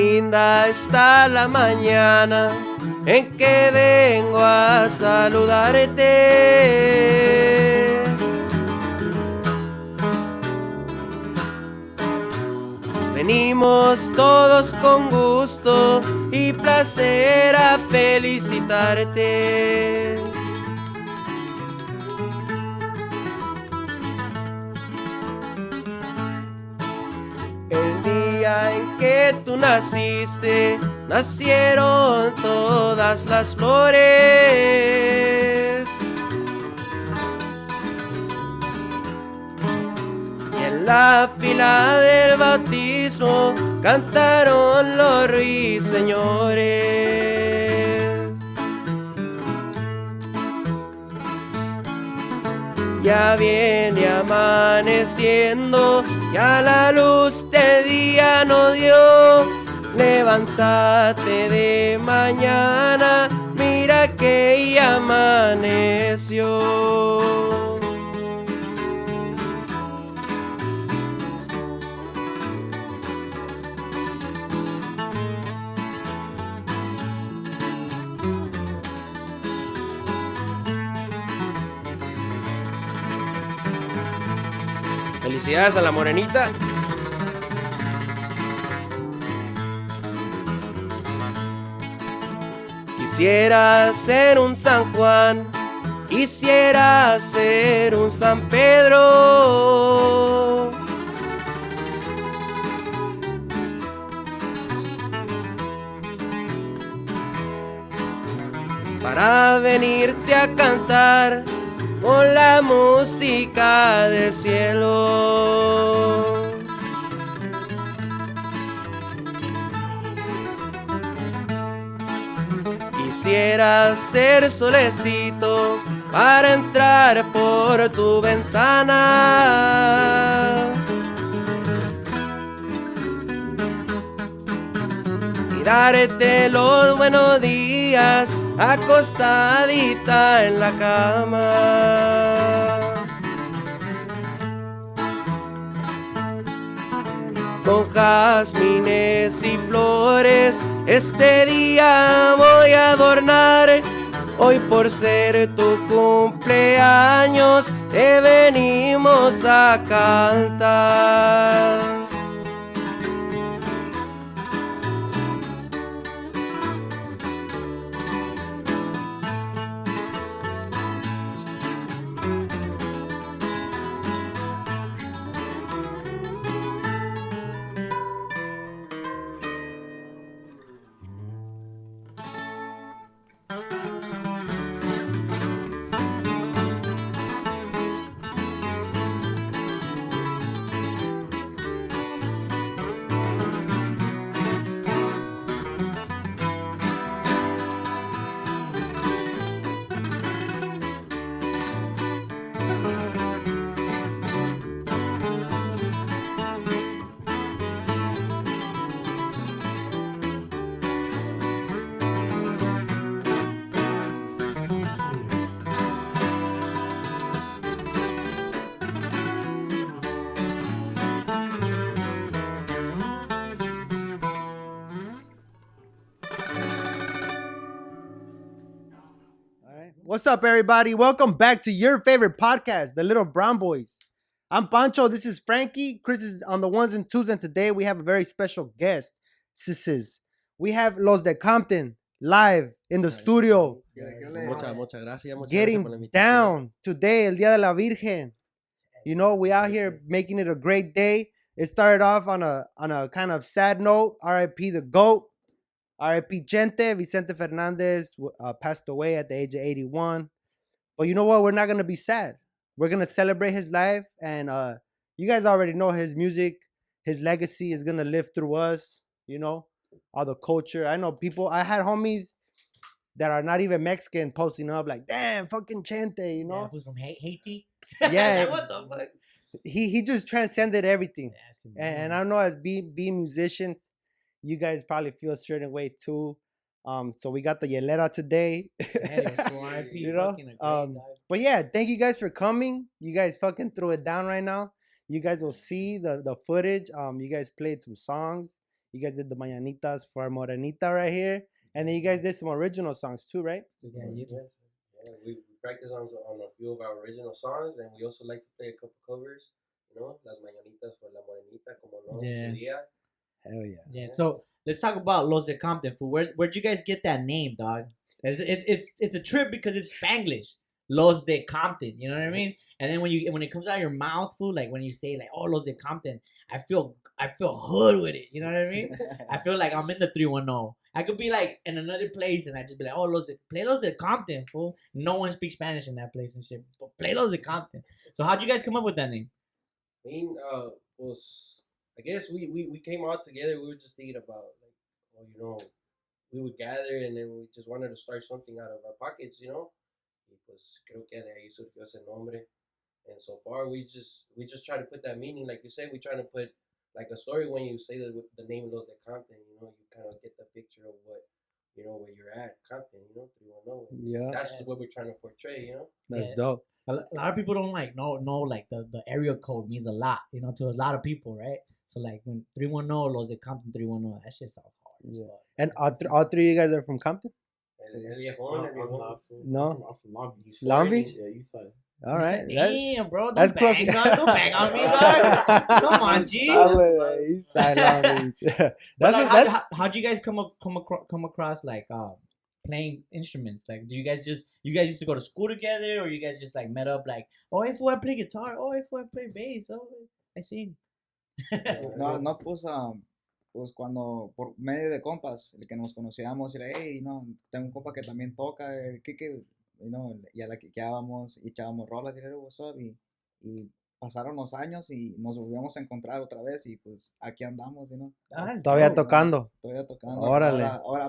linda está la mañana en que vengo a saludarte. Venimos todos con gusto y placer a felicitarte. El día en que tú naciste, nacieron todas las flores. Y en la fila del bautismo cantaron los ruiseñores. Ya viene amaneciendo, ya la luz del día nos dio. Levántate de mañana, mira que ya amaneció. Felicidades a la Morenita. Quisiera ser un San Juan, quisiera ser un San Pedro. Para venirte a cantar con la música del cielo. Quisiera ser solecito para entrar por tu ventana y darte los buenos días acostadita en la cama. Con jazmines y flores este día voy a adornar. Hoy por ser tu cumpleaños te venimos a cantar. What's up, everybody? Welcome back to your favorite podcast, The Little Brown Boys. I'm Pancho. This is Frankie. Chris is on the ones and twos, and today we have a very special guest. We have Los de Compton live in the studio. Muchas gracias. Getting down today, El Día de la Virgen. You know, we out here making it a great day. It started off on a kind of sad note. R.I.P. the GOAT. R.I.P. Vicente Fernandez passed away at the age of 81. But you know what? We're not going to be sad. We're going to celebrate his life. And you guys already know his music, his legacy is going to live through us, you know, all the culture. I know people, I had homies that are not even Mexican posting up like, damn, fucking Chente, you know? Yeah, who's from Haiti? Yeah. What the fuck? He just transcended everything. Yes, And I know as being musicians, you guys probably feel a certain way too. So we got the Yelera today. You know? But yeah, thank you guys for coming. You guys fucking threw it down right now. You guys will see the footage. You guys played some songs. You guys did the mañanitas for Morenita right here. And then you guys did some original songs too, right? Yeah, we practice on a few of our original songs, and we also like to play a couple covers. Las mañanitas for la morenita, como no, su día. Hell yeah. Yeah. So let's talk about Los de Compton. Fool. Where'd you guys get that name, dog? It's a trip because it's Spanglish. Los de Compton. You know what I mean? And then when it comes out of your mouth, fool, like when you say like, oh, Los de Compton, I feel hood with it. You know what I mean? I feel like I'm in the 310. I could be like in another place and I just be like, oh, play Los de Compton, fool. No one speaks Spanish in that place and shit. But play Los de Compton. So how'd you guys come up with that name? I guess we came out together. We were just thinking about we would gather and then we just wanted to start something out of our pockets, Y pues creo que de ahí surgió ese nombre. And so far we just try to put that meaning, like you said, we try to put like a story when you say the name of those that Compton, you kind of get the picture of what where you're at, Compton, 310. Yeah. That's what we're trying to portray, That's dope. A lot of people don't know like the area code means a lot, to a lot of people, right? So like when 310, Los de Compton 310, that shit sounds hard. Yeah. And all three of you guys are from Compton? No? I'm from Long Beach. Long Beach? Yeah, you said. All right. Damn, bro. Don't that's close. Don't bang on me, dog. Come on, G. East side Long Beach. How'd you guys come across like playing instruments? Like, do you guys used to go to school together, or you guys just like met up like, oh, if I play guitar, oh, if I play bass, oh, I sing. No, pues cuando por medio de compas, el que nos conocíamos, era, hey, tengo un compa que también toca, el Kike, y a la que quedábamos y echábamos rolas, y what's up, y pasaron los años y nos volvíamos a encontrar otra vez y pues aquí andamos, Todavía tocando. Todavía tocando. Órale.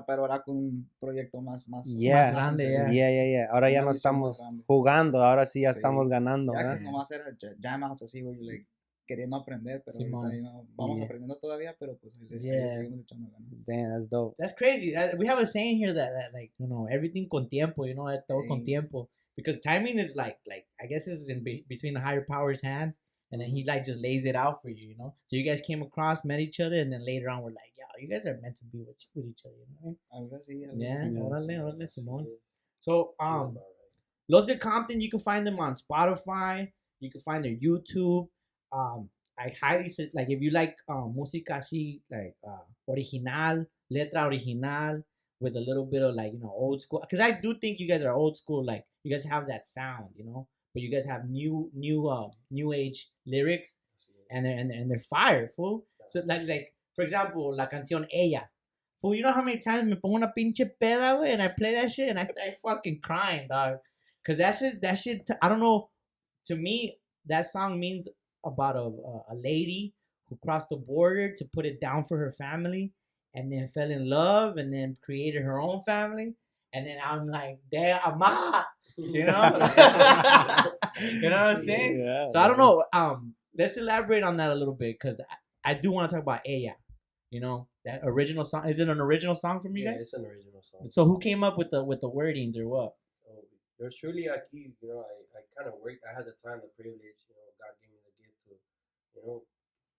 Pero ahora con un proyecto más grande. Yeah. Ahora ya no estamos jugando, ahora sí ya estamos ganando. Ya que nomás era jam outs así, güey, like, queriendo aprender, pero ahorita vamos aprendiendo todavía, pero pues seguimos echando ganas. Damn, that's dope. That's crazy. We have a saying here that like, everything con tiempo, todo con tiempo. Because timing is like I guess this is in between the higher power's hands, and then he like just lays it out for you, So you guys came across, met each other, and then later on we're like, yo, you guys are meant to be with each other, Algo así. Yeah, órale, Simón. So Los de Compton, you can find them on Spotify. You can find their YouTube. I highly like if you like música así like original, letra original with a little bit of like old school, because I do think you guys are old school, like you guys have that sound, but you guys have new age lyrics and they're fire, fool. So like for example, la canción Ella, fool, you know how many times me pongo una pinche peda, wey, and I play that shit and I start fucking crying, dog, because that shit I don't know, to me that song means about a lady who crossed the border to put it down for her family and then fell in love and then created her own family, and then I'm like, damn, ma, you know what I'm saying? Yeah, so I don't know, let's elaborate on that a little bit, because I do want to talk about Ella, that original song. Is it an original song from you guys? Yeah, it's an original song. So who came up with the wordings or what? There's truly aquí, I kind of worked, I had the time, the privilege, God gave me the gift to,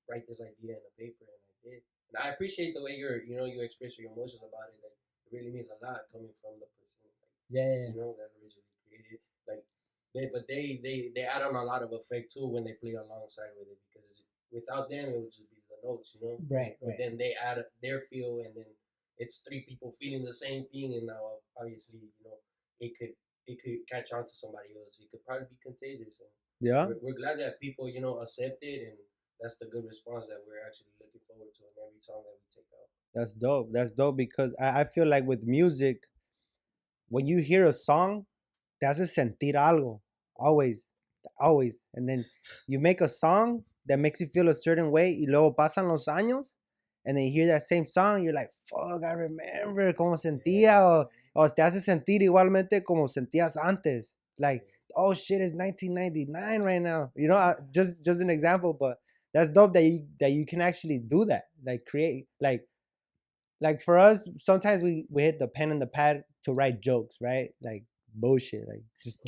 write this idea in a paper, and I did. And I appreciate the way you express your emotions about it. Like, it really means a lot coming from the person, that originally created it. Like, they add on a lot of effect too when they play alongside with it, because without them it would just be the notes, Right. But then they add their feel, and then it's three people feeling the same thing, and now obviously it could catch on to somebody else. It could probably be contagious. And we're glad that people accept it, and that's the good response that we're actually looking forward to in every song that we take out. That's dope because I feel like with music, when you hear a song, te hace sentir algo, always, and then you make a song that makes you feel a certain way, y luego pasan los años, and then you hear that same song, you're like, fuck, I remember cómo sentía, o te hace sentir igualmente como sentías antes, like, oh shit, it's 1999 right now, just an example, but that's dope that you can actually do that, like create, like for us, sometimes we hit the pen and the pad to write jokes, right? Like bullshit, like just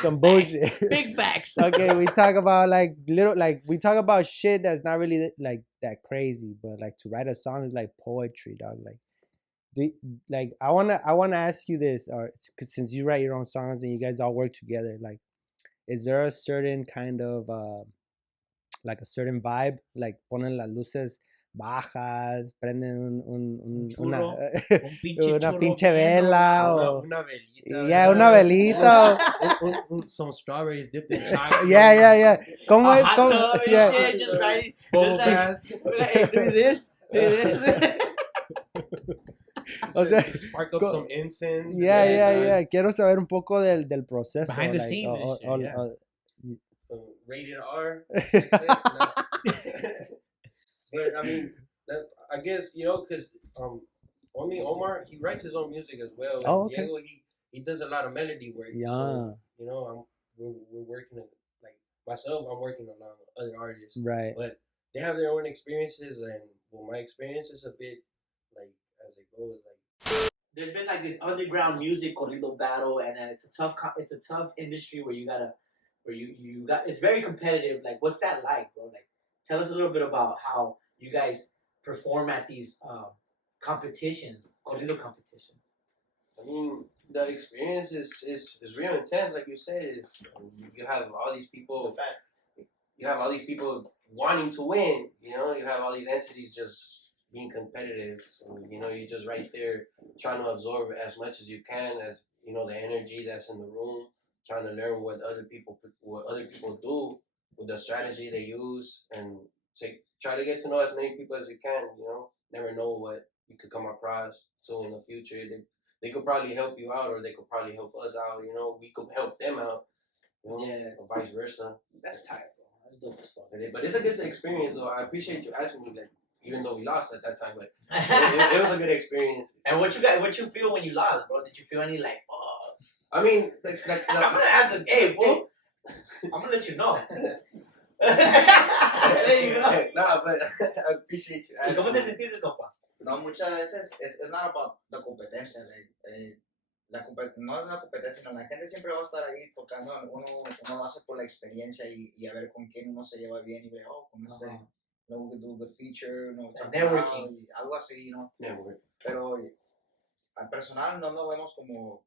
some bullshit. Big facts. Okay, we talk about like we talk about shit that's not really like that crazy, but like to write a song is like poetry, dog. Like I wanna ask you this, or since you write your own songs and you guys all work together, like, is there a certain kind of like a certain vibe, like ponen las luces bajas, prenden churro, una churro pinche bien, vela, una velita. yeah, una velita. Some strawberries dipped in chocolate. Yeah. ¿Cómo a es? hot ¿Cómo? tub and Yeah. shit, just right, Bubble just like, bath. hey, do this. O sea, Spark up some incense. Yeah. Quiero saber un poco del proceso. Behind the like, scenes and shit, yeah. Some rated R. But I mean, I guess, you know, because Omar, he writes his own music as well. Oh, okay. Diego, he does a lot of melody work. Yeah. So, you know, we're working, like myself, I'm working along with other artists. Right. But they have their own experiences, and well, my experience is a bit like as it goes. Like, there's been like this underground music corrido battle, and then it's a tough industry where you got it's very competitive. Like, what's that like, bro? Like, tell us a little bit about how you guys perform at these competitions, corrido competitions. I mean, the experience is real intense, like you said. You have all these people. You have all these people wanting to win. You know, you have all these entities just being competitive. So, you know, you're just right there trying to absorb as much as you can, as you know, the energy that's in the room, trying to learn what other people do with the strategy they use, and try to get to know as many people as you can. You know, never know what you could come across to in the future. They could probably help you out, or they could probably help us out. You know, we could help them out. You know, Yeah. or vice versa. That's tight, bro. That's dope as fuck. But it's a good experience, though. I appreciate you asking me that, even though we lost at that time, but it was a good experience. And what you feel when you lost, bro? Did you feel any like, oh? I mean, I'm gonna ask them, hey, bro, I'm gonna let you know. There you go. Nah, but I appreciate you. ¿Cómo te sentiste, compa? No, muchas veces it's not about the competencia. No es una competencia, sino la gente siempre va a estar ahí tocando. Uno lo hace por la experiencia y a ver con quién uno se lleva bien y ve, con este, we could do a good feature, networking, algo así, ¿no? Network. Pero al personal no lo vemos como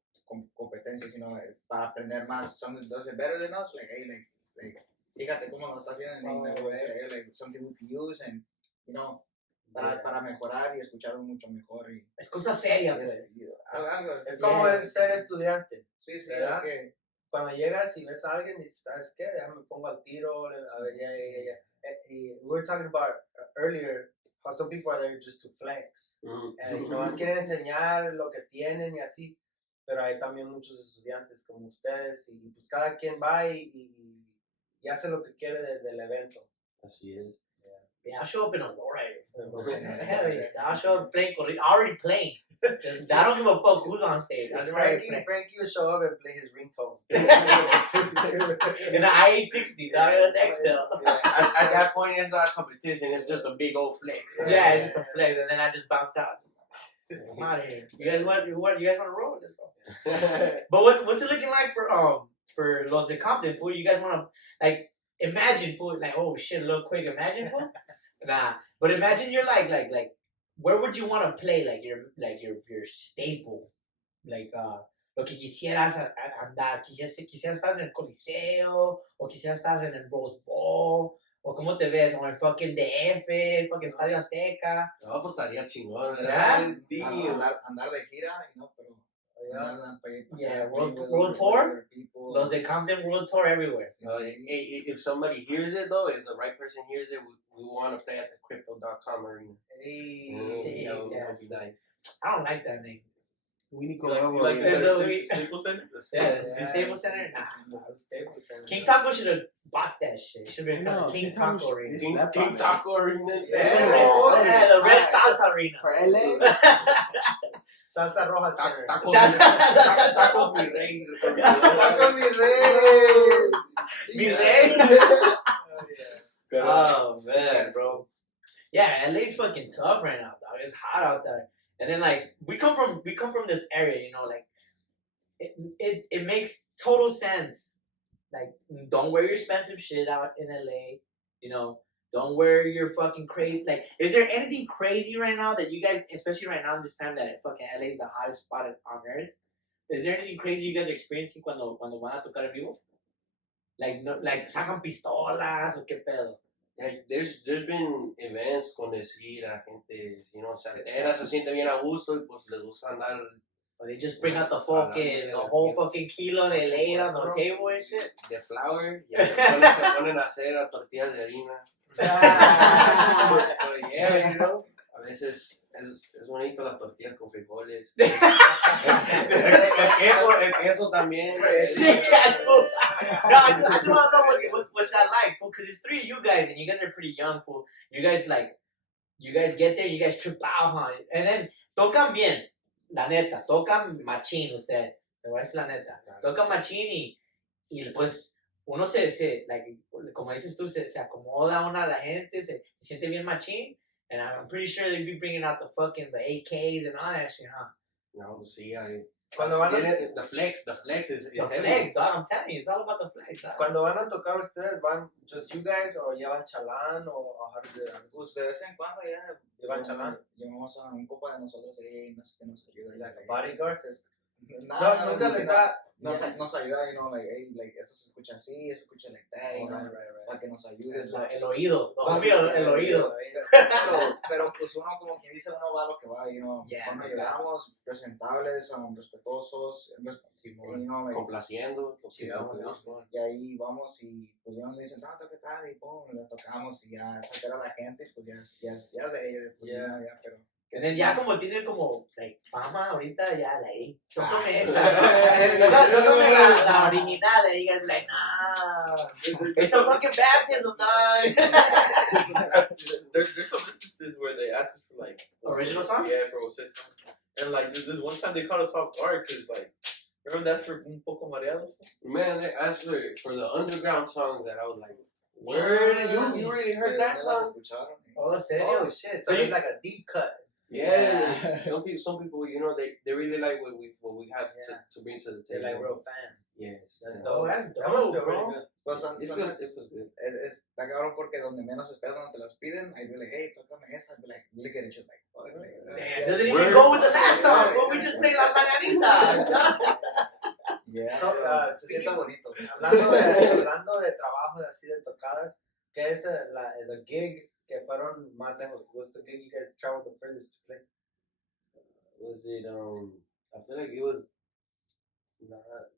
competencia, sino para aprender más. Someone does it better than us, like, hey, like fíjate cómo lo está haciendo, like something we can use, and you know, para mejorar y escucharlo mucho mejor. Es cosa seria, pues. Es como el ser estudiante. Sí, ¿verdad? Que cuando llegas y ves a alguien y dices, ¿sabes qué? Déjame pongo al tiro. A ver, ya. We were talking about earlier how some people are there just to flex. Y nomás quieren enseñar lo que tienen y así. Pero hay también muchos estudiantes como ustedes. Y pues cada quien va y hace lo que quiere del evento. Así es. Yeah, I'll show up in a lowrider. Hell yeah. I'll show up playing corrido. Already playing. I don't give a fuck who's on stage. Frankie will show up and play his ringtone. In the I-860, dog, in the Nextel. At that point, it's not a competition. It's just a big old flex. Yeah, it's just a flex, and then I just bounce out. I'm out of here. You guys want to roll with this, bro? But what's it looking like for Los de Compton, fool? You guys want to like imagine, fool? Like, oh shit, a little quick, imagine, fool? Nah, but imagine you're like where would you want to play, like your staple, like lo que quisieras andar, quisieras estar en el Coliseo, o quisieras estar en el Rose Bowl, o cómo te ves, o en fucking DF, fucking Estadio Azteca. No, pues estaría chingón, ¿verdad? Andar de gira, ¿no? Pero world tour. Los de Compton world tour everywhere. If somebody hears it though, if the right person hears it, we want to play at the crypto.com arena. Hey, that would be nice. I don't like that name. We need to go over. Like the Staples Center? The Staples Center? Nah. Staples Center. King Taco should have bought that shit. Should have been called King Taco Arena. King Taco Arena? Yeah, the Red Salsa Arena. For LA? Salsa Roja Center. Tacos mi rey. Tacos mi rey. Mi rey? Oh, man, bro. Yeah, LA's fucking tough right now, dog. It's hot out there. And then like we come from this area, you know, like it makes total sense. Like, don't wear your expensive shit out in LA. You know, don't wear your fucking crazy. Like, is there anything crazy right now that you guys, especially right now in this time that fucking LA is the hottest spot on earth? Is there anything crazy you guys are experiencing cuando van a tocar en vivo? Like, no, like sacan pistolas o qué pedo. Like, there's been events con decir a gente, you know, soltera se siente bien a gusto y pues les gusta andar. Or they just bring out the whole fucking kilo de ley on the table and shit. De flour, y se ponen a hacer tortillas de harina. But yeah, you know, a veces es bonito las tortillas con frijoles. El queso también. Sick ass fool. No, I just want to know what's that like, fool, because it's 3 of you guys and you guys are pretty young, fool. You guys get there, you guys trip out, huh? And then tocan bien. La neta, tocan machín ustedes. Te voy a decir la neta. Tocan machín y pues uno like, como dices tú, se acomoda una a la gente, se siente bien machín. And I'm pretty sure they'd be bringing out the AKs and all that shit, huh? No, sí, Cuando van a, the flex is The heavy. flex, dog, I'm telling you, it's all about the flex, dog. cuando van a tocar ustedes, van just you guys o llevan chalán o how does it? Pues de vez en cuando ya ¿Llevan chalán? llevamos a un compa de nosotros ahí que nos ayuda. Like bodyguards? No, nunca les da. nos ayuda, you know, like, hey, like, esto se escucha así, esto se escucha like that, you know, Right. para que nos ayude. El oído, el oído. Pero pues uno, como quien dice, uno va a lo que va, you know. Yeah, Cuando claro. llegamos, presentables, respetuosos, you know, like, Complaciendo. y ahí vamos y pues ya nos dicen, ¿qué tal? Y pum, le tocamos y ya sacar a la gente, pues ya de ellos, pues, Yeah. ya, pero... And ya como tiene como like, fama ahorita, ya, like, tócame esta, no. tócame la original, and you guys like, nah, it's a fucking baptism, dog. There's some instances where they ask us for like Original songs? Yeah, for system. And like this one time they caught us off guard because like remember that's for Un Poco Mareados? Man, they asked for the underground songs that I was like, where you really heard that song? Oh, serio? Oh shit! So it's like a deep cut. Yeah. Some people, you know, they really like what we have to bring to the They're table. like real fans. Yes. That's Oh, dope. that's That must dope, feel bro. really good. Pues It was good. está cabrón porque donde menos esperas, donde te las piden, ahí be like, hey, tócame esta, be like, really get into like, fuck, like, Damn, doesn't even go with the last song, bro. We just played las mañanitas. yeah, So, se siente bonito. hablando de trabajos así de tocadas, ¿qué es the gig que fueron más lejos? What's the gig you guys traveled the furthest to play? Was it I feel like it was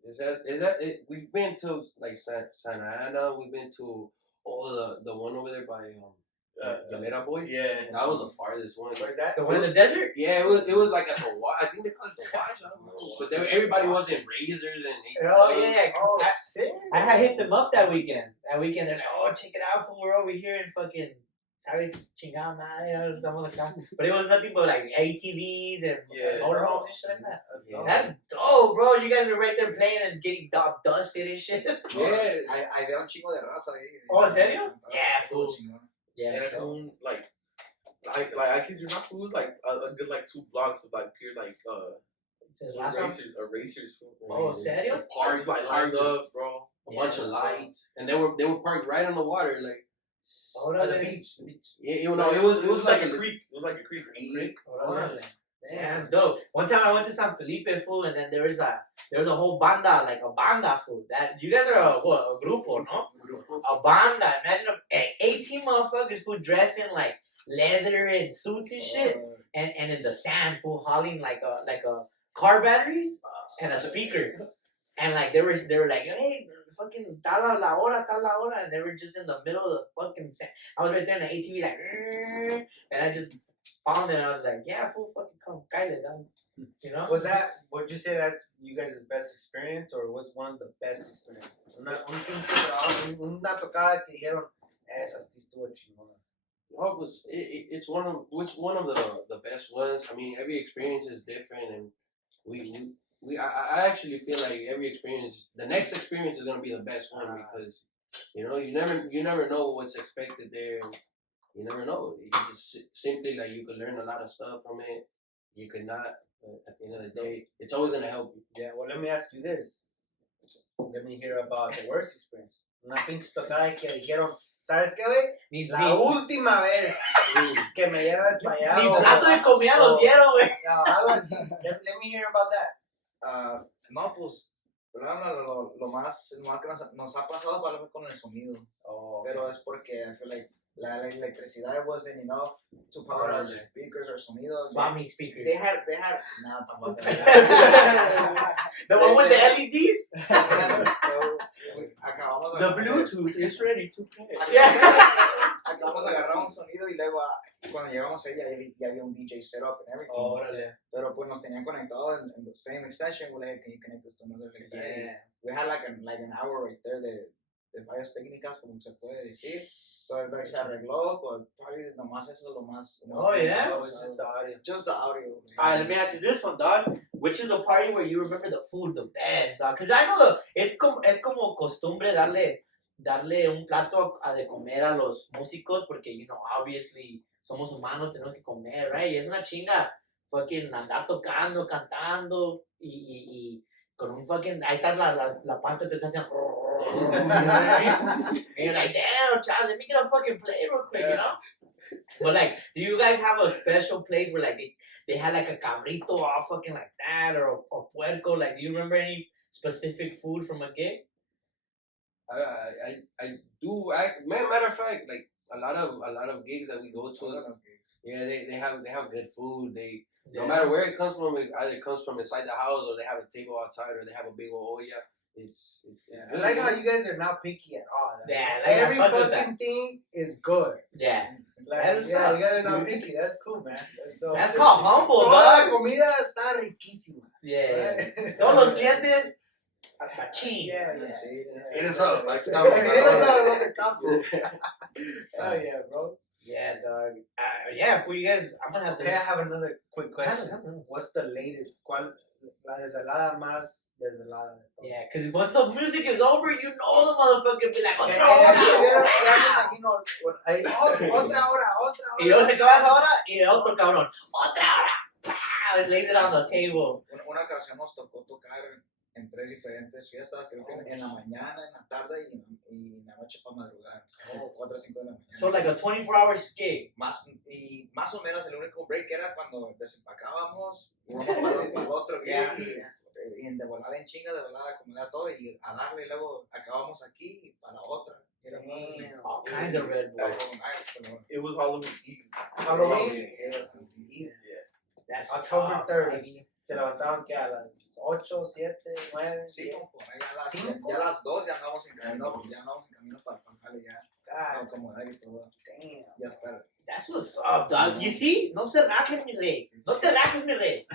is that it, we've been to like Santa Ana, we've been to the one over there by Galera Boy. Yeah. That was the farthest one. Where's that? The one in the desert? Yeah, it was like at the wash. I think they call it the wash. I don't know. But everybody was in razors and Oh, yeah. Oh, shit. I had hit them up that weekend. They're like, oh, check it out, fool. We're over here in fucking, sabe, chingada madre, estamos acá. But it was nothing but like ATVs and motorhomes and shit like that. Yeah. That's dope, bro. You guys are right there playing and getting dusted and shit. Yeah. Hay un chingo de raza ahí. Oh, ¿en serio? Yeah, fool. Yeah, And sure. like I kid you not, it was like a good like 2 blocks of like pure like erasers. Oh, serio? Parks like lined up, bro. A bunch of lights, and they were parked right on the water, like. Oh, the beach. Yeah, you know, it was like a creek. It was like a creek. Órale. Yeah, that's dope. One time I went to San Felipe, fool, and then there was a whole banda, like a banda, fool. That you guys are a grupo, no? A banda. Imagine 18 motherfuckers, fool, dressed in like leather and suits and shit, and in the sand, fool, hauling like a car batteries and a speaker, and like they were like, hey, fucking tal la hora, and they were just in the middle of the fucking sand. I was right there in the ATV, like, and I just found it, and I was like, yeah, fool, fucking come, cállate, dog. You know? Would you say that's you guys' best experience, or was one of the best experiences? Una tocada que dijeron, esa sí estuvo chingona. No, it's one of the best ones. I mean, every experience is different, and I actually feel like every experience, the next experience is gonna be the best one because you never know what's expected there. You never know. It's just simply like you could learn a lot of stuff from it. you could not. At the end of the day, it's always gonna help you. Yeah, well, let me ask you this. Let me hear about the worst experience. Una pinche tocada que dijeron, ¿sabes qué, güey? La última vez que me llevas para allá. Ni plato de comida nos dieron, güey. No, algo así. Let me hear about that. No, pues, lo más que nos ha pasado para con el sonido. Oh, pero es porque I feel like la electricidad wasn't enough to power our speakers or sonido. Swami speakers. They had no, tampoco. The one with the LEDs? Acabamos The Bluetooth is ready to play. Acabamos de agarrar un sonido y luego cuando llegamos ahí ya había un DJ setup and everything. Órale. Pero pues nos tenían conectados in the same extension. We're like, can you connect this to another like that? Yeah. We had like an hour right there de fallas técnicas, como se puede decir. Pero like, se arregló, pues probably nomás eso es lo más. Oh, yeah? Just the audio. Alright, let me ask you this one, dog. Which is the party where you remember the food the best, dog? Because I know es como costumbre darle un plato de comer a los músicos porque, you know, obviously somos humanos, tenemos que comer, right? Y es una chinga fucking andar tocando, cantando y con un fucking, ahí está la panza te está haciendo and you're like, damn, child, let me get a fucking plate real quick, you know? But like, do you guys have a special place where like they had like a cabrito or fucking like that or puerco? Like, do you remember any specific food from a gig? I do. Matter of fact, like a lot of gigs that we go to, yeah, they have good food. No matter where it comes from, it either comes from inside the house or they have a table outside or they have a big old olla. It's I like how you guys are not picky at all. Yeah, like every fucking thing is good. Yeah. Like, you guys are not picky. That's cool, man. That's called humble, Toda dog. la comida está riquísima. Yeah. Right? Todos los clientes, machín. Yeah. It is up. Like, It is all the campos. Oh yeah, bro. Yeah, dog. Yeah, for you guys, I'm gonna have to. Okay, I have another quick question. What's the latest? ¿Cuál la desvelada más desvelada? Yeah, because once the music is over, you know the motherfucker be like, otra hora. Y luego se acaba esa hora y el otro cabrón, otra hora. ¡Pah! Lays it on the table. Una ocasión nos tocó tocar en 3 diferentes fiestas, creo que en la mañana, en la tarde y en la noche para madrugar, 4 o 5 de la mañana. So like a 24-hour gig. Más o menos el único break era cuando desempacábamos, íbamos para el otro gig y de volada en chinga, de volada acomodar todo y a darle y luego acabamos aquí y para la otra. Era All kinds of Red Bull. It was Halloween Eve. Halloween? Yeah. That's October 30. Se levantaron que a las 8, 7, 9. Sí, por ahí ya a las 2 ya andamos en camino, para Panjale ya. Acomodar y todo. Damn. Ya está. That's what's up, dog. You see? No se rajes, mi rey. No te rajes, mi rey.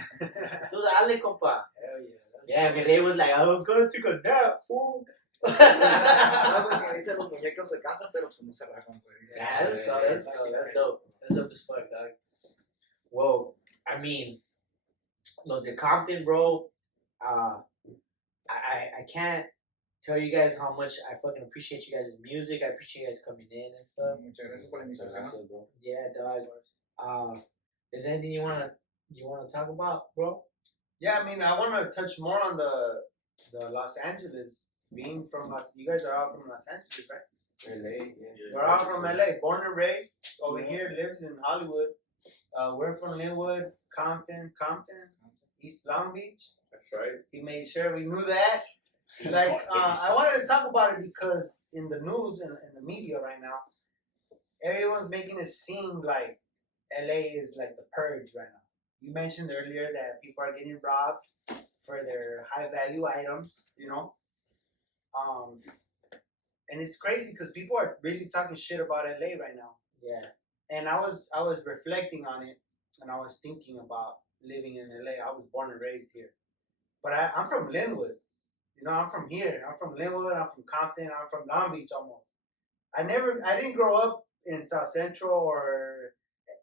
Tú dale, compa. Hell yeah. Yeah, mi rey was like, I'm going to take a nap, fool. No, porque dicen los muñecos se cansan, pero pues no se rajan. Pues. Yeah, that's dope. That's dope as fuck, dog. Well, I mean, los de Compton, bro, I can't tell you guys how much I fucking appreciate you guys' music. I appreciate you guys coming in and stuff. Muchas gracias por la invitación. Yeah, dog. Is there anything you wanna talk about, bro? Yeah, I mean, I want to touch more on the Los Angeles. Being from you guys are all from Los Angeles, right? LA. Yeah. We're all from LA, born and raised. Over here, lives in Hollywood. We're from Linwood, Compton, East Long Beach. That's right. He made sure we knew that. Like, I wanted to talk about it because in the news and in the media right now, everyone's making it seem like LA is like the purge right now. You mentioned earlier that people are getting robbed for their high value items, you know. And it's crazy because people are really talking shit about LA right now. Yeah. And I was reflecting on it, and I was thinking about living in LA. I was born and raised here, but I'm from Linwood. You know, I'm from here. I'm from Linwood. I'm from Compton. I'm from Long Beach almost. I didn't grow up in South Central or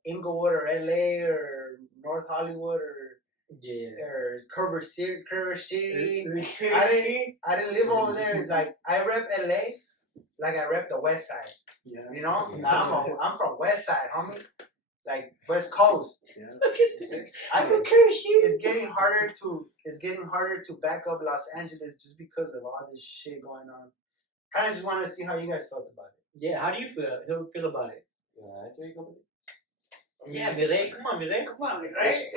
Inglewood or LA or North Hollywood or Culver City. I didn't live over there. Like, I rep LA like I rep the West Side. Yeah. You know, I'm from West Side, homie. like West Coast. Yeah. I don't care shit. It's getting harder to back up Los Angeles just because of all this shit going on. Kind of just wanted to see how you guys felt about it. Yeah, how do you feel about it? Yeah, I think Yeah, mi rey, come on, mi rey. Come on, right?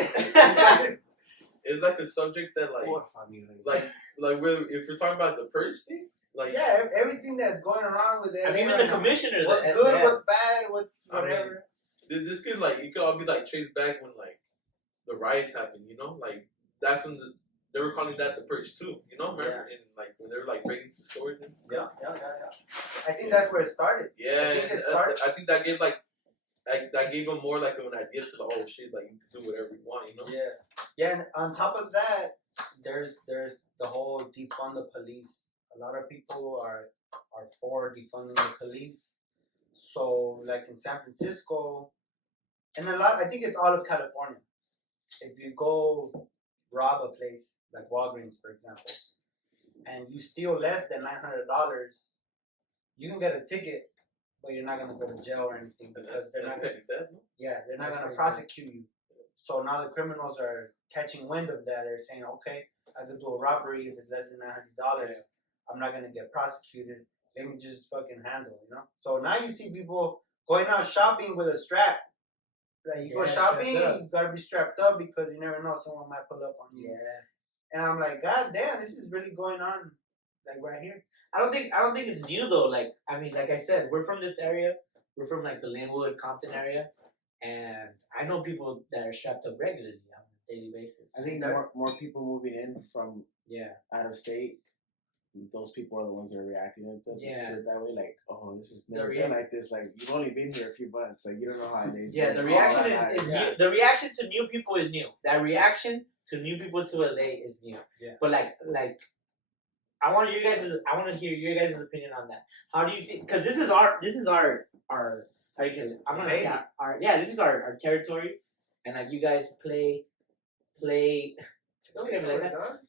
It's like a subject that like if we're talking about the purge thing, like Yeah, everything that's going around with it. I mean, even the commissioner. What's good, what's bad, what's whatever. this could it could all be like traced back when like the riots happened, you know, like that's when they were calling that the purge too, you know, remember? And like when they were like breaking into stores and Yeah. I think that's where it started. yeah, I think it started. I think that gave that gave them more like an idea to the whole shit, like you can do whatever you want, you know. Yeah, and on top of that, there's the whole defund the police. A lot of people are for defunding the police. So like in San Francisco, and I think it's all of California. If you go rob a place like Walgreens, for example, and you steal less than $900, you can get a ticket, but you're not gonna go to jail or anything because they're not gonna prosecute you. So now the criminals are catching wind of that. They're saying, okay, I could do a robbery if it's less than $900. I'm not gonna get prosecuted. Let me just fucking handle it, you know? So now you see people going out shopping with a strap. Like you go shopping, you gotta be strapped up because you never know, someone might pull up on you. Yeah. And I'm like, God damn, this is really going on, like right here. I don't think it's new though. Like I mean, like I said, we're from this area. We're from like the Linwood, Compton area, and I know people that are strapped up regularly on a daily basis. I think more people moving in from out of state. Those people are the ones that are reacting to it that way. Like, oh, this is never been like this. Like, you've only been here a few months. Like, you don't know how it is. Yeah, the reaction is new. The reaction to new people is new. That reaction to new people to LA is new. Yeah. But like, I want to hear your guys' opinion on that. How do you think? Because this is our how do you call it? I'm gonna say this is our territory, and like you guys play. Don't get me like that.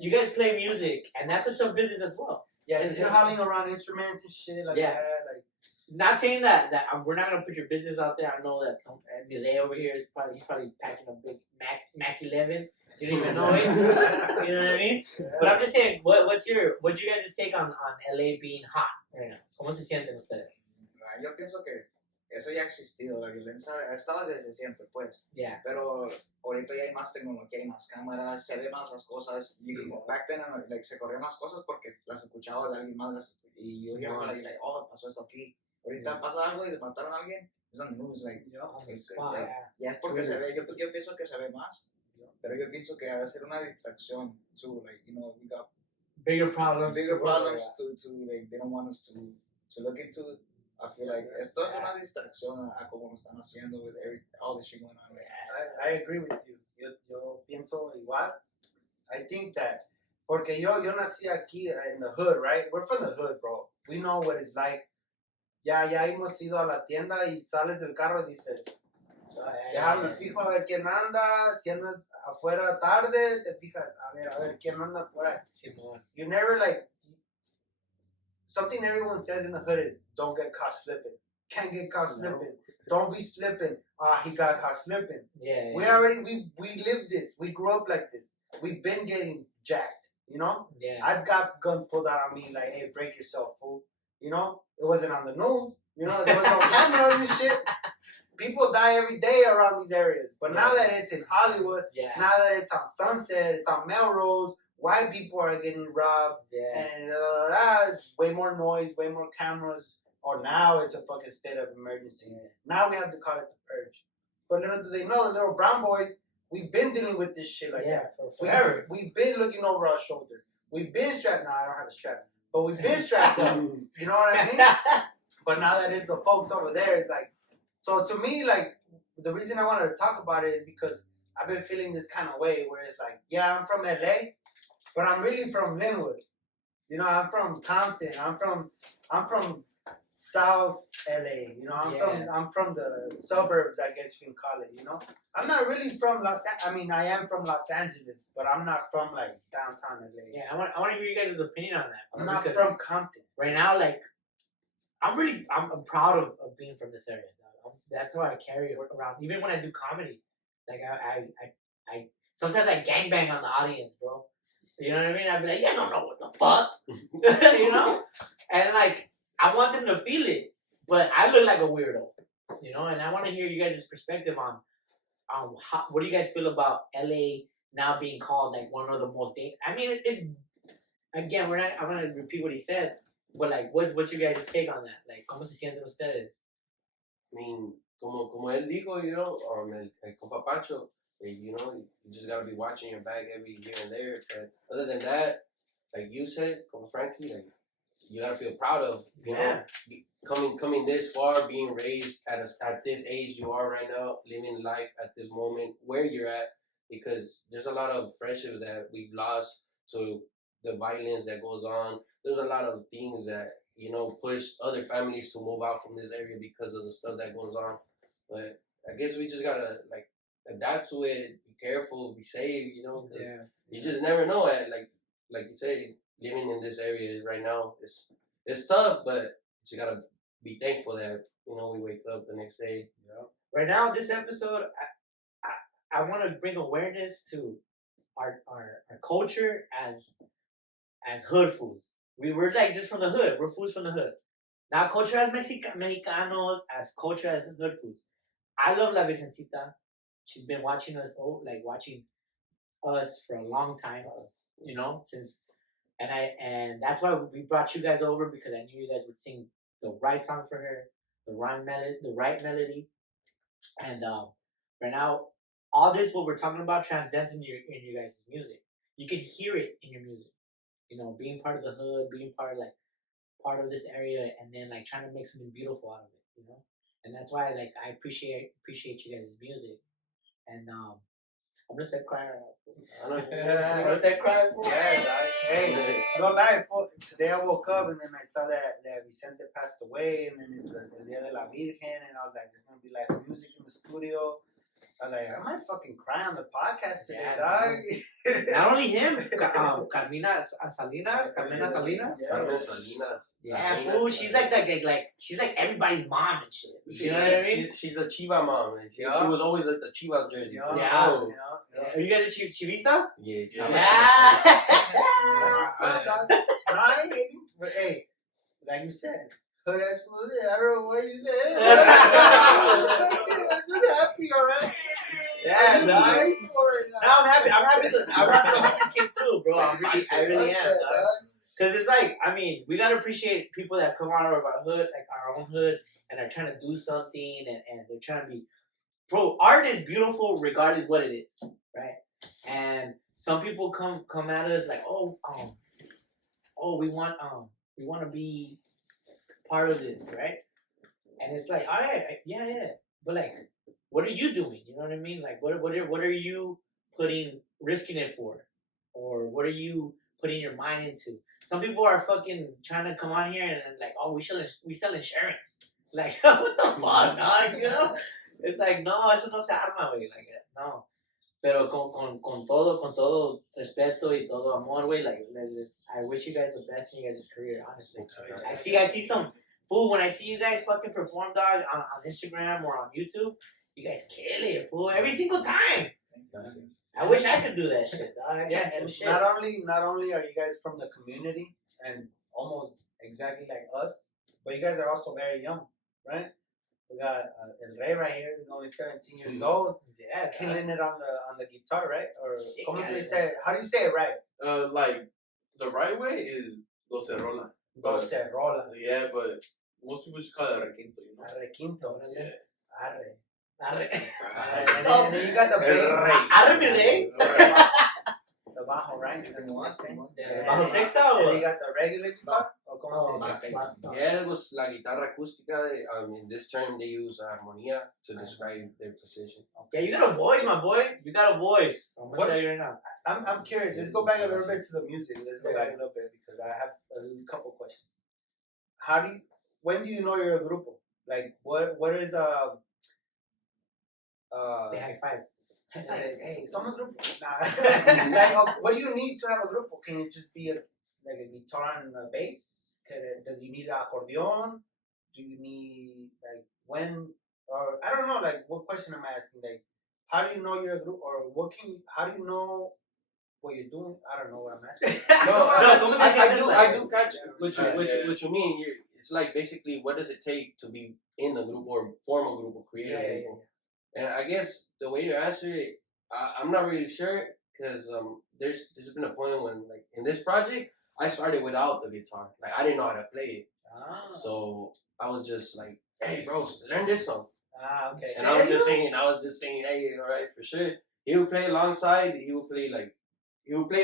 You guys play music, and that's a tough business as well. Yeah, because you're hauling around instruments and shit like that. Like, not saying that we're not gonna put your business out there. I know that some Millet over here is probably packing a big Mac 11. You don't even know it. You know what I mean? But I'm just saying, what's you guys' take on LA being hot right now? ¿Cómo se sienten ustedes? Yo pienso que eso ya ha existido, la violencia ha estado desde siempre, pues. Yeah. Pero ahorita ya hay más tecnología, hay más cámaras, se ve más las cosas. Back then, like, se corrían más cosas porque las escuchaba de alguien más y yo iba like, oh, pasó esto aquí. Ahorita pasa algo y mataron a alguien, it's on the news, like, ya es porque se ve, yo pienso que se ve más, pero yo pienso que ha de ser una distracción too, like, you know, we got bigger problems to like, they don't want us to look into. I feel like esto es una distracción a como lo están haciendo with all the shit going on. I agree with you. Yo pienso igual. I think that, porque yo nací aquí in the hood, right? We're from the hood, bro. We know what it's like. Ya hemos ido a la tienda y sales del carro y dices, déjame fijo a ver quién anda. Si andas afuera tarde, te fijas, a ver quién anda por ahí. You never like, something everyone says in the hood is, don't get caught slipping. Can't get caught slipping. Don't be slipping. He got caught slipping. Yeah. We lived this. We grew up like this. We've been getting jacked, you know? Yeah. I've got guns pulled out on me like, hey, break yourself, fool. You know? It wasn't on the news. You know, there was no cameras and shit. People die every day around these areas. But now that it's in Hollywood, now that it's on Sunset, it's on Melrose, white people are getting robbed, and it's way more noise, way more cameras. Or now it's a fucking state of emergency. Now we have to call it the purge. But little do they know, the little brown boys, we've been dealing with this shit like that. Forever. We've been looking over our shoulder. We've been strapped. No, I don't have a strap. But we've been strapped up. You know what I mean? But now that it's the folks over there, it's like, so to me, like, the reason I wanted to talk about it is because I've been feeling this kind of way where it's like, yeah, I'm from LA, but I'm really from Linwood. You know, I'm from Compton. I'm from South LA. You know, I'm from the suburbs, I guess you can call it. You know, I'm not really from I am from Los Angeles, but I'm not from like downtown LA. Yeah, I want to hear you guys' opinion on that. I'm not from Compton. Right now, like, I'm proud of being from this area. That's how I carry it around. Even when I do comedy, like I sometimes I gangbang on the audience, bro. You know what I mean? I'd be like, you guys don't know what the fuck, you know? And like, I want them to feel it, but I look like a weirdo, you know? And I want to hear you guys' perspective on what do you guys feel about LA now being called like one of the most dangerous? I mean, it's again, I'm gonna repeat what he said, but like, what's your guys' take on that? Like, ¿cómo se sienten ustedes? I mean, como él dijo, you know, el compa Pancho, you know, you just gotta be watching your back every here and there. But other than that, like you said, como Frankie, like you gotta feel proud of, you know, coming this far, being raised at this age you are right now, living life at this moment where you're at, because there's a lot of friendships that we've lost to the violence that goes on. There's a lot of things that, you know, push other families to move out from this area because of the stuff that goes on. But I guess we just gotta like adapt to it, be careful, be safe, you know, because you just never know. Like you say, living in this area right now, it's tough, but you gotta be thankful that, you know, we wake up the next day. Yeah. Right now, this episode, I want to bring awareness to our culture as hood foods. We're like just from the hood. We're foods from the hood. Not culture as Mexicanos, as culture as hood foods. I love La Virgencita. She's been watching us, watching us for a long time. You know, since and that's why we brought you guys over, because I knew you guys would sing the right song for her, the right melody, and right now, all this what we're talking about transcends in your guys' music. You can hear it in your music. You know, being part of the hood, being part of this area, and then like trying to make something beautiful out of it, you know. And that's why like I appreciate you guys' music. And I'm gonna start crying. I'm gonna start crying. Hey, no lie. Today I woke up and then I saw that Vicente passed away, and then it's the Dia de la Virgen, and I was like, there's gonna be like music in the studio. I was like, I might fucking cry on the podcast today, dog. Not only him, Carmen Salinas. Carmen Salinas. Yeah, fool. She's like she's like everybody's mom and shit. You know what I mean? She's a Chiva mom. She was always at the Chivas jersey. Yeah. Are you guys chivistas? Yeah. That's what's up, dog. No, I ain't hating, but hey, like you said, hood ass food. I don't know what you said. I'm just happy, alright. Yeah, dog. No, I'm happy. I'm happy that this came through, bro. I really am, dog. Because it's like, I mean, we gotta appreciate people that come out of our hood, like our own hood, and are trying to do something, and they're trying to be. Bro, art is beautiful regardless what it is, right? And some people come at us like, we want to be part of this, right? And it's like, all right, yeah, but like, what are you doing? You know what I mean? Like, what are you risking it for, or what are you putting your mind into? Some people are fucking trying to come on here and like, we sell insurance. Like, what the fuck, dog? You know? It's like, no, eso no se arma, güey. Like, no. Pero con todo respeto y todo amor, güey. Like, I wish you guys the best in you guys' career, honestly. I see some fool when I see you guys fucking perform, dog, on Instagram or on YouTube. You guys kill it, fool, every single time. I wish I could do that shit, dog. I can't do shit. Not only are you guys from the community and almost exactly like us, but you guys are also very young, right? We got El Rey right here. He's only 17 years old. Yeah, killing it on the guitar, right? Or how do you say it right? Like the right way is docerola. Docerola. Yeah, but most people just call it requinto, you know. Requinto. Yeah. Arre. And then you got the bass. Arre mi rey. The bajo, right? Bajo sexta or? And you got the regular guitar? Yeah, it was la guitarra acústica. In this term, they use armonía to describe their position. Yeah, you got a voice, my boy. You got a voice. I'm gonna tell you right now. I'm curious. Let's go back a little bit to the music. Let's go back a little bit because I have a couple questions. When do you know you're a grupo? Like, what is Hey, high five. Hey, somos grupo. Nah. Like, what do you need to have a grupo? Can it just be a guitar and a bass? Does you need an accordion? Do you need, like, when or I don't know, like what question am I asking? Like, how do you know you're a group, or how do you know what you're doing? I don't know what I'm asking. I do catch what you mean. It's like basically what does it take to be in a group or form a group or create a group? And I guess the way to answer it, I'm not really sure because there's been a point when like in this project I started without the guitar. Like I didn't know how to play it, so I was just like, hey, bro, learn this song. Okay. And I was just saying, hey, all right, for sure. He would play alongside. He would play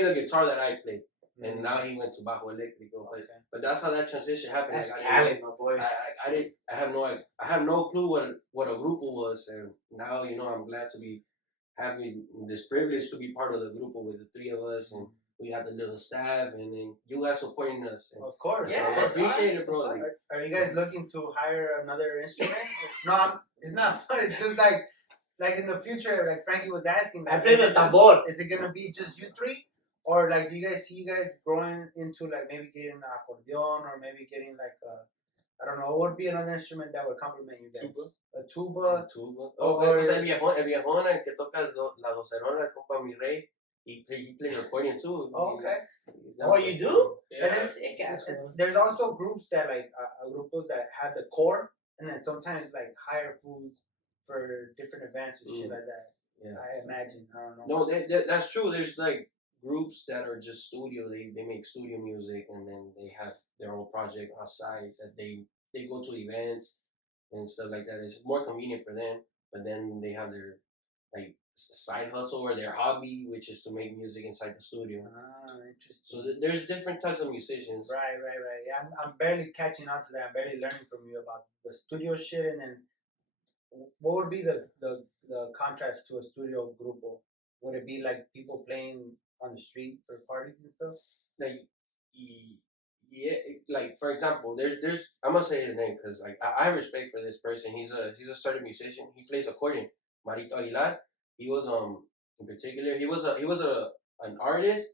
the guitar that I played. And now he went to bajo eléctrico. But that's how that transition happened. That's like, talent, my boy. I have no clue what a grupo was, and now I'm glad to be having this privilege to be part of the grupo with the three of us, and we have the little staff, and then you guys supporting us. And of course, so I appreciate it, bro. Like, are you guys looking to hire another instrument? No, it's not fun. It's just like in the future, like Frankie was asking. Like, I play the tambor. Is it gonna be just you three? Or like, do you guys see growing into like maybe getting an accordion or maybe getting like I don't know, what would be another instrument that would complement you guys? Tuba. Oh, pues el viejón, el que toca la docerona, el compa mi rey, he plays accordion too. Oh, okay. Oh, you do? Yeah. There's also groups that like grupos that have the core, and then sometimes like hire fools for different events and shit like that. Yeah. I imagine. I don't know. No, that's true. There's like groups that are just studio. They make studio music, and then they have their own project outside that they go to events and stuff like that. It's more convenient for them, but then they have their like side hustle or their hobby, which is to make music inside the studio. Interesting. So there's different types of musicians. Right. Yeah, I'm barely catching on to that. I'm barely learning from you about the studio shit, and then what would be the contrast to a studio grupo? Would it be like people playing on the street for parties and stuff? Like, yeah, like for example, there's I'm gonna say his name because like I have respect for this person. He's a started musician. He plays accordion. Marito Aguilar. He was in particular he was an artist.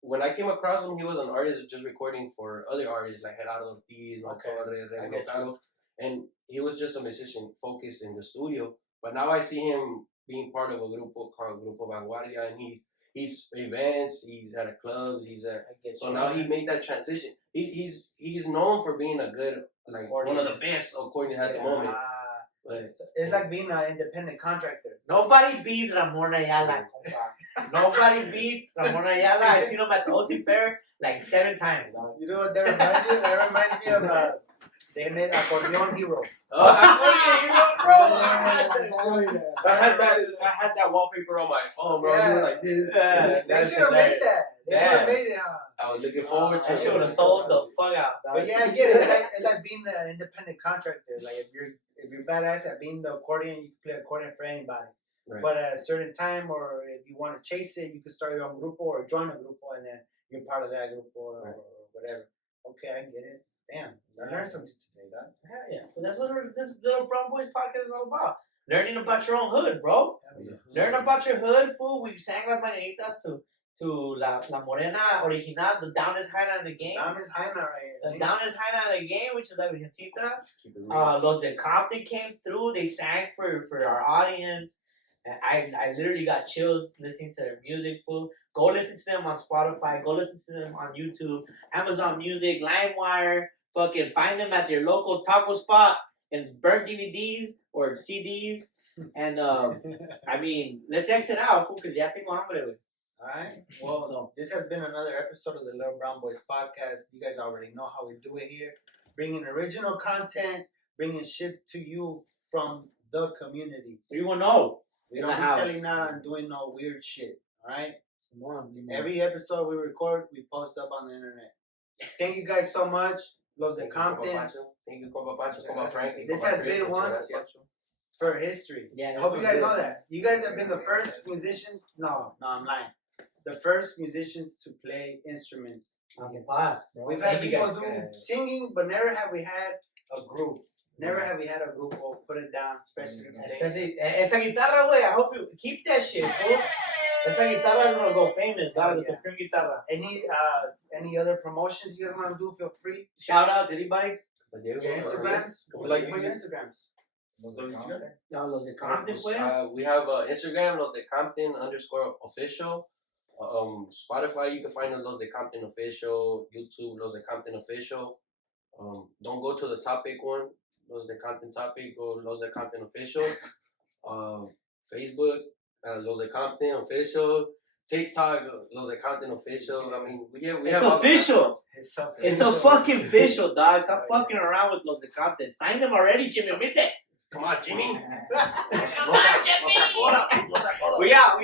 When I came across him, he was an artist just recording for other artists like Gerardo Ortiz, Torres, and he was just a musician focused in the studio. But now I see him being part of a grupo called Grupo Vanguardia, and he's events, he's at clubs, so now he made that transition. He's known for being a good one of the best according at the moment. But it's like being an independent contractor. Nobody beats Ramon Ayala. Nobody beats Ramon Ayala. I seen him at the OC Fair like 7 times. You know what that reminds me? That reminds me of they made Accordion Hero. Accordion Hero, bro! I had that wallpaper on my phone, bro. Yeah. Like this. They should have made that. They would have made it, huh? I was looking forward to it. I should have sold the fuck out. But yeah, I get it. It's like being an independent contractor. Like if you're badass at being the accordion, you can play accordion for anybody. Right. But at a certain time, or if you want to chase it, you can start your own grupo or join a grupo, and then you're part of that grupo or whatever. Okay, I get it. Damn, I learned something today, guys. Yeah. So that's what this little Brown Boys podcast is all about. Learning about your own hood, bro. Learn about your hood, fool. We sang las mañanitas to la morena original, the downest hyna in the game. Downest hyna right here. The downest hyna in the game, which is la Virgencita. Los de Compton came through. They sang for our audience. And I literally got chills listening to their music, fool. Go listen to them on Spotify. Go listen to them on YouTube, Amazon Music, LimeWire. Fucking find them at your local taco spot and burn DVDs or CDs. And I mean, let's exit out, fool, because ya tengo hambre, güey. Alright. Well, this has been another episode of the Little Brown Boys podcast. You guys already know how we do it here. Bringing original content, bringing shit to you from the community. 310. We don't be selling out and doing no weird shit. Alright? Every episode we record, we post up on the internet. Thank you guys so much. Los de Compton. Thank you, Compa Frankie. This has been one for history. Yeah, I hope you guys know that. You guys have been the first musicians. No, I'm lying. The first musicians to play instruments. We've had people do singing, but never have we had a group. Never have we had a group. We'll put it down, especially esa guitarra, güey. I hope you keep that shit, bro. Esa guitarra is gonna go famous, dog. The Supreme guitarra. Any other promotions you guys want to do? Feel free. Shout out to anybody. Your Instagrams. Your Instagrams. Los de Compton. No, los de Compton, pues. We have Instagram, Los de Compton _official. Spotify, you can find Los de Compton official. YouTube, Los de Compton official. Don't go to the topic one, Los de Compton topic, go Los de Compton official. Facebook, Los de Compton official. TikTok, Los de Compton official. I mean, we have official. It's a fucking official, dog. Stop fucking around with Los de Compton. Sign them already, Jimmy. Omite. Come on, Jimmy. We out.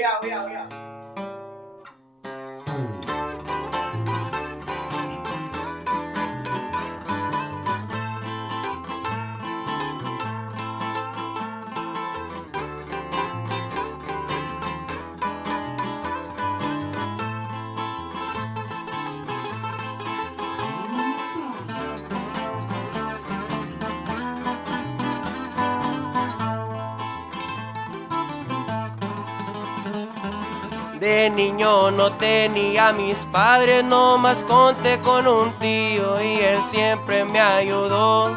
De niño no tenía a mis padres, nomás conté con un tío y él siempre me ayudó.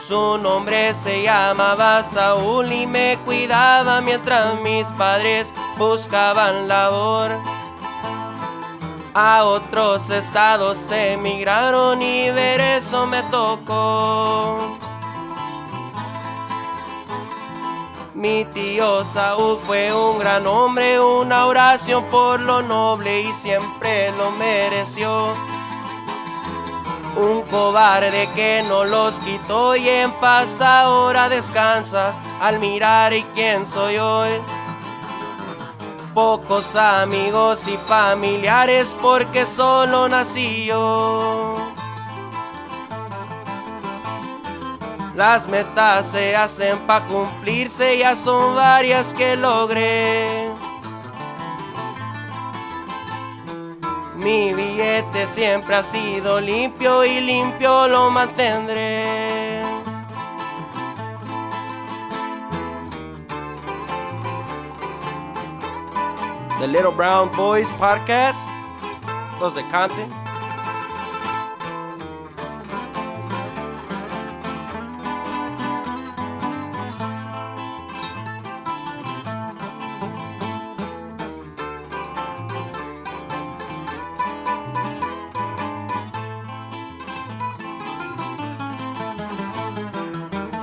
Su nombre se llamaba Saúl y me cuidaba mientras mis padres buscaban labor. A otros estados emigraron y ver eso me tocó. Mi tío Saúl fue un gran hombre, una oración por lo noble y siempre lo mereció. Un cobarde que no los quitó y en paz ahora descansa al mirar y quién soy hoy. Pocos amigos y familiares porque solo nací yo. Las metas se hacen pa' cumplirse, ya son varias que logré. Mi billete siempre ha sido limpio y limpio lo mantendré. The Little Brown Boys Podcast, Los de Compton.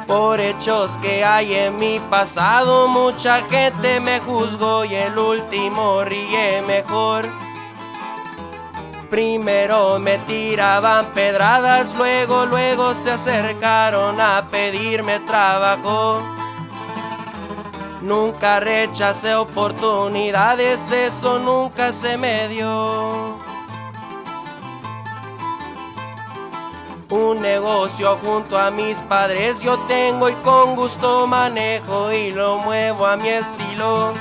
Por hechos que hay en mi pasado, mucha gente me juzgó y el último ríe mejor. Primero me tiraban pedradas, luego se acercaron a pedirme trabajo. Nunca rechacé oportunidades, eso nunca se me dio. Un negocio junto a mis padres yo tengo y con gusto manejo y lo muevo a mi estilo.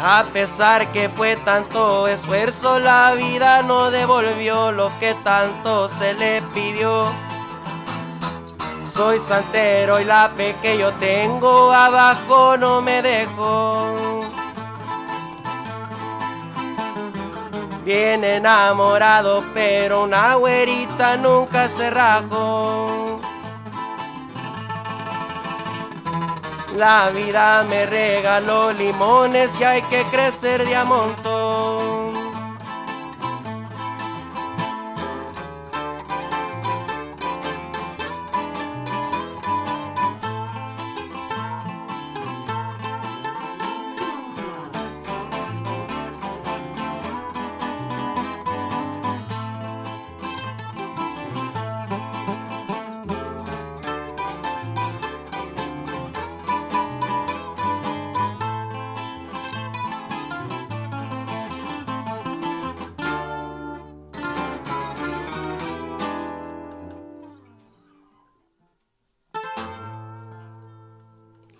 A pesar que fue tanto esfuerzo, la vida no devolvió lo que tanto se le pidió. Soy santero y la fe que yo tengo abajo no me dejo. Bien enamorado, pero una güerita nunca se rajó. La vida me regaló limones y hay que crecer de a montón.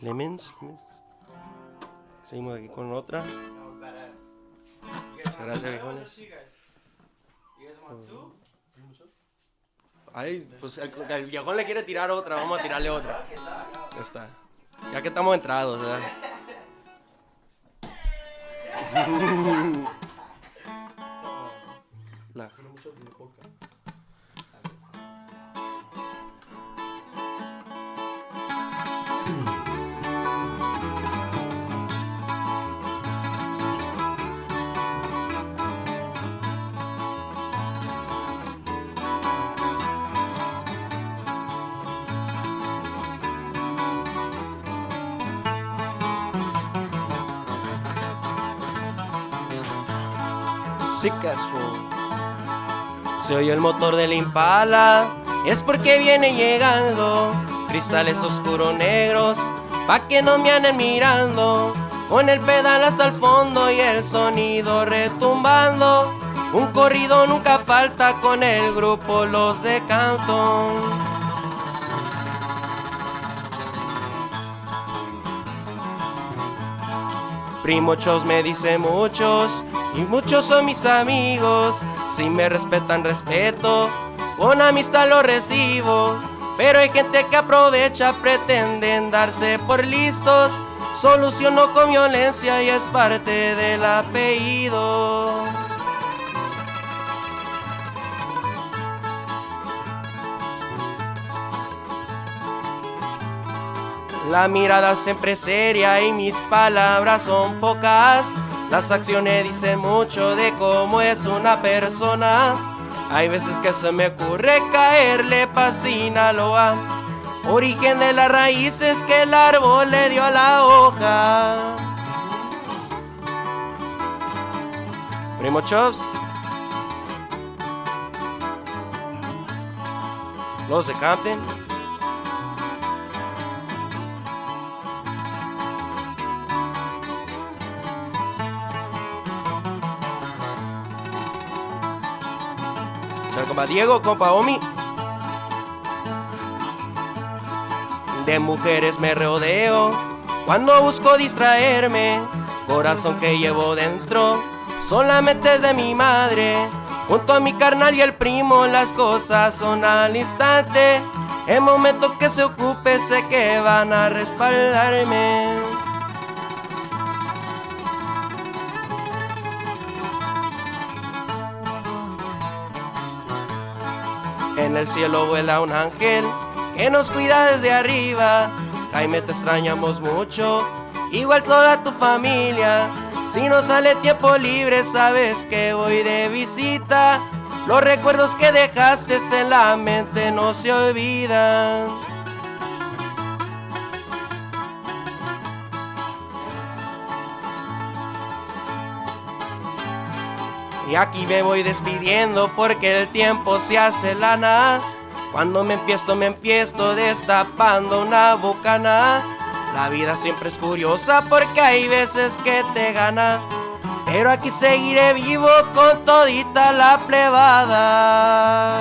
Lemons. Seguimos aquí con otra. Muchas gracias, viejones. Ay, pues el viejón le quiere tirar otra, vamos a tirarle otra. Ya está. Ya que estamos entrados, ¿verdad? sickest. Se oye el motor del Impala, es porque viene llegando. Cristales oscuros negros, pa' que no me anden mirando. Con el pedal hasta el fondo y el sonido retumbando. Un corrido nunca falta con el grupo Los de Canton. Primochos me dicen muchos, y muchos son mis amigos. Si me respetan, respeto, con amistad lo recibo. Pero hay gente que aprovecha, pretenden darse por listos. Soluciono con violencia y es parte del apellido. La mirada siempre seria y mis palabras son pocas. Las acciones dicen mucho de cómo es una persona. Hay veces que se me ocurre caerle pa' Sinaloa. Origen de las raíces que el árbol le dio a la hoja. Primo Chops. Los de Compton. Compa Diego, compa Omi. De mujeres me rodeo cuando busco distraerme. Corazón que llevo dentro solamente es de mi madre. Junto a mi carnal y el primo las cosas son al instante. El momento que se ocupe sé que van a respaldarme. En el cielo vuela un ángel que nos cuida desde arriba. Jaime, te extrañamos mucho, igual toda tu familia. Si no sale tiempo libre, sabes que voy de visita. Los recuerdos que dejaste en la mente no se olvidan. Y aquí me voy despidiendo porque el tiempo se hace lana. Cuando me empiezo destapando una bocana. La vida siempre es curiosa porque hay veces que te gana. Pero aquí seguiré vivo con todita la plebada.